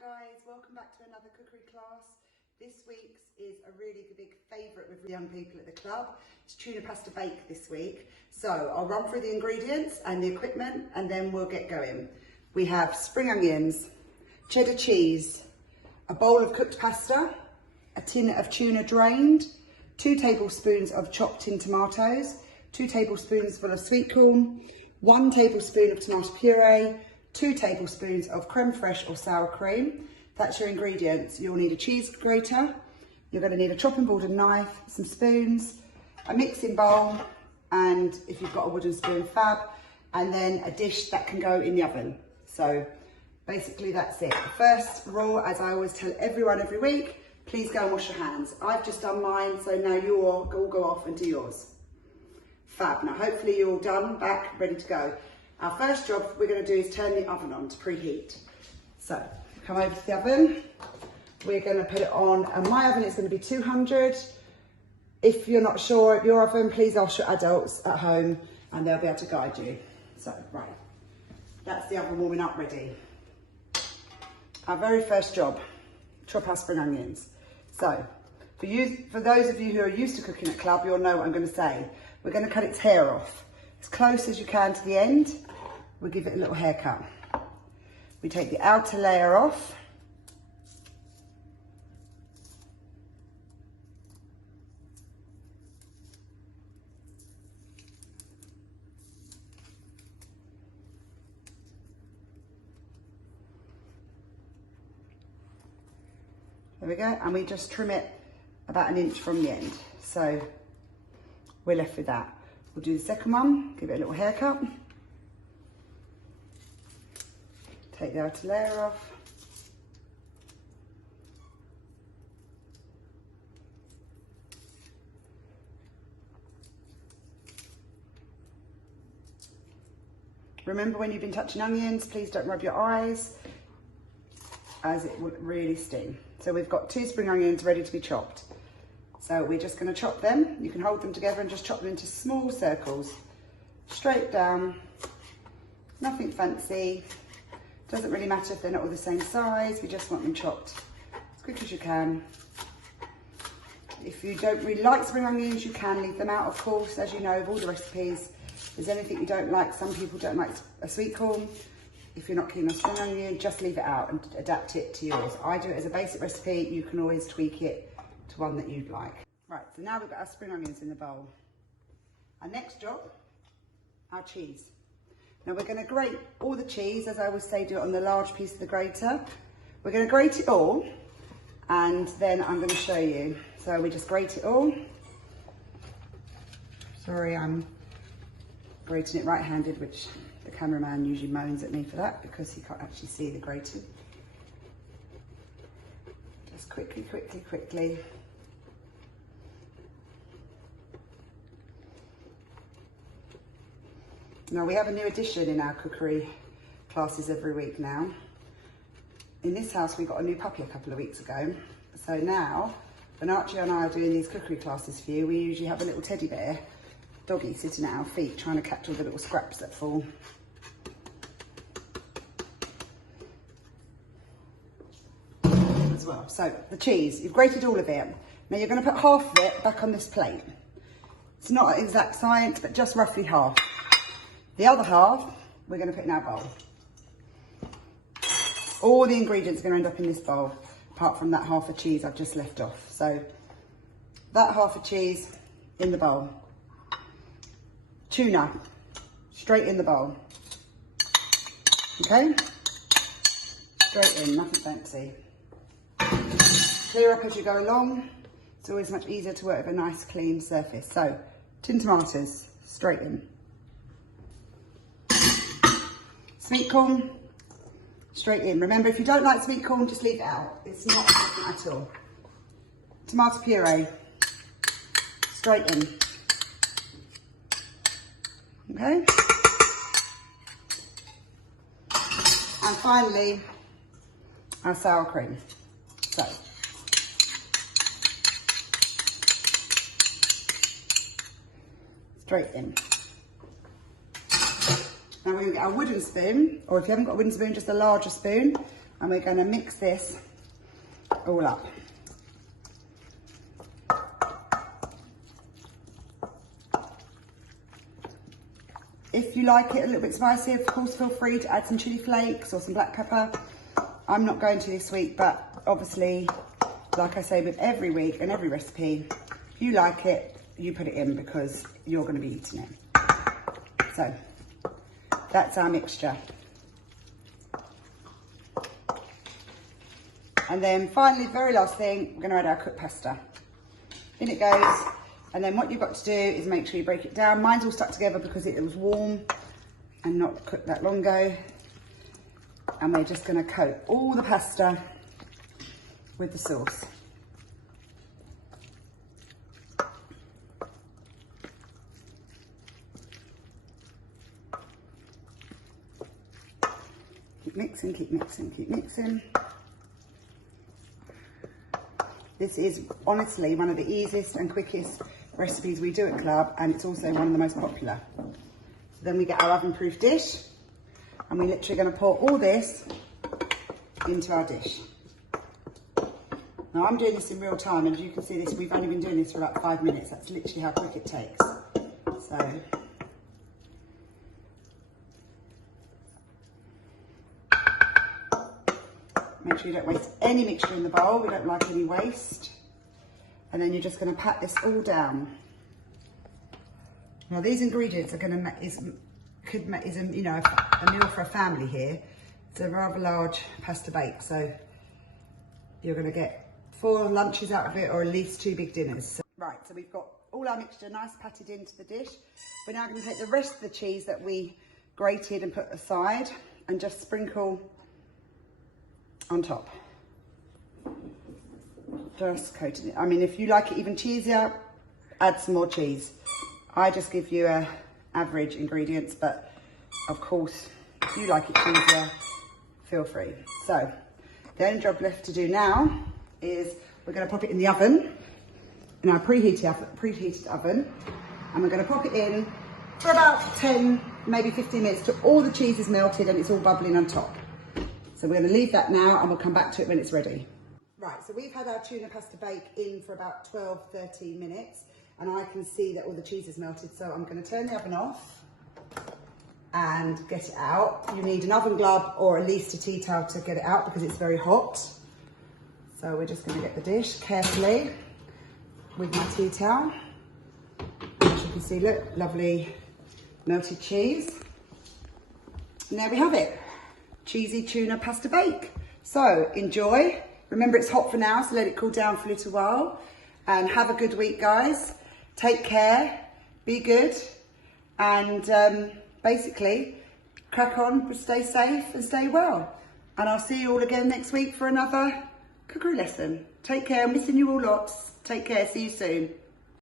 guys, welcome back to another cookery class. This week's is a really big favourite with young people at the club. It's tuna pasta bake this week. So I'll run through the ingredients and the equipment and then we'll get going. We have spring onions, cheddar cheese, a bowl of cooked pasta, a tin of tuna drained, 2 tablespoons of chopped tin tomatoes, 2 tablespoons full of sweet corn, 1 tablespoon of tomato puree, 2 tablespoons of creme fraiche or sour cream. That's your ingredients. You'll need a cheese grater, you're going to need a chopping board and knife, some spoons, a mixing bowl, and if you've got a wooden spoon, fab, and then a dish that can go in the oven. So basically that's it. First rule, as I always tell everyone every week, please go and wash your hands. I've just done mine, so now you all go off and do yours. Fab. Now hopefully you're all done, back, ready to go. Our first job we're going to do is turn the oven on to preheat. So come over to the oven, we're going to put it on, and my oven is going to be 200. If you're not sure of your oven, please ask your adults at home and they'll be able to guide you. So right, that's the oven warming up ready. Our very first job, chop our spring onions. So for those of you who are used to cooking at club, you'll know what I'm going to say. We're going to cut its hair off as close as you can to the end. We'll give it a little haircut. We take the outer layer off. There we go, and we just trim it about 1 inch from the end. So we're left with that. We'll do the second one, give it a little haircut. Take the outer layer off. Remember, when you've been touching onions, please don't rub your eyes, as it will really sting. So we've got 2 spring onions ready to be chopped. So we're just going to chop them. You can hold them together and just chop them into small circles, straight down, nothing fancy. Doesn't really matter if they're not all the same size, we just want them chopped as quick as you can. If you don't really like spring onions, you can leave them out, of course, as you know, of all the recipes. If there's anything you don't like, some people don't like a sweet corn. If you're not keen on spring onion, just leave it out and adapt it to yours. I do it as a basic recipe, you can always tweak it to one that you'd like. Right, so now we've got our spring onions in the bowl. Our next job, our cheese. Now we're going to grate all the cheese, as I always say, do it on the large piece of the grater. We're going to grate it all, and then I'm going to show you. So we just grate it all. Sorry, I'm grating it right-handed, which the cameraman usually moans at me for that because he can't actually see the grating. Just quickly, quickly, quickly. Now we have a new addition in our cookery classes every week now. In this house we got a new puppy a couple of weeks ago. So now, when Archie and I are doing these cookery classes for you, we usually have a little teddy bear, doggy, sitting at our feet trying to catch all the little scraps that fall. As well. So the cheese, you've grated all of it. Now you're going to put half of it back on this plate. It's not an exact science, but just roughly half. The other half, we're going to put in our bowl. All the ingredients are going to end up in this bowl, apart from that half of cheese I've just left off. So that half of cheese in the bowl. Tuna, straight in the bowl. Okay? Straight in, nothing fancy. Clear up as you go along. It's always much easier to work with a nice clean surface. So, tin tomatoes, straight in. Sweet corn, straight in. Remember, if you don't like sweet corn, just leave it out. It's not important at all. Tomato puree, straight in. Okay? And finally, our sour cream. So, straight in. Now we're going to get our wooden spoon, or if you haven't got a wooden spoon, just a larger spoon. and we're going to mix this all up. If you like it a little bit spicy, of course, feel free to add some chili flakes or some black pepper. I'm not going to this week, but obviously, like I say with every week and every recipe, if you like it, you put it in because you're going to be eating it. So that's our mixture. And then finally, very last thing, we're going to add our cooked pasta. In it goes. And then what you've got to do is make sure you break it down. Mine's all stuck together because it was warm and not cooked that long ago. And we're just going to coat all the pasta with the sauce. Keep mixing, keep mixing, keep mixing. This is honestly one of the easiest and quickest recipes we do at Club, and it's also one of the most popular. So then we get our oven-proof dish, and we're literally going to pour all this into our dish. Now I'm doing this in real time, and as you can see this, we've only been doing this for about 5 minutes. That's literally how quick it takes. So make sure you don't waste any mixture in the bowl. We don't like any waste. And then you're just going to pat this all down. Now these ingredients are going to is a, you know, a meal for a family here. It's a rather large pasta bake, so you're going to get 4 lunches out of it, or at least 2 big dinners. So, right, so we've got all our mixture nice patted into the dish. We're now going to take the rest of the cheese that we grated and put aside and just sprinkle on top. Just coating it. I mean, if you like it even cheesier, add some more cheese. I just give you average ingredients, but of course, if you like it cheesier, feel free. So the only job left to do now is we're going to pop it in the oven, in our preheated oven, and we're going to pop it in for about 10, maybe 15 minutes till all the cheese is melted and it's all bubbling on top. So we're going to leave that now, and we'll come back to it when it's ready. Right, so we've had our tuna pasta bake in for about 12-13 minutes, and I can see that all the cheese is melted, so I'm going to turn the oven off and get it out. You need an oven glove or at least a tea towel to get it out because it's very hot. So we're just going to get the dish carefully with my tea towel. As you can see, look, lovely melted cheese. And there we have it, cheesy tuna pasta bake. So enjoy. Remember, it's hot for now, so let it cool down for a little while. And have a good week, guys. Take care, be good, and basically crack on, stay safe and stay well. And I'll see you all again next week for another cookery lesson. Take care, I'm missing you all lots. Take care, see you soon.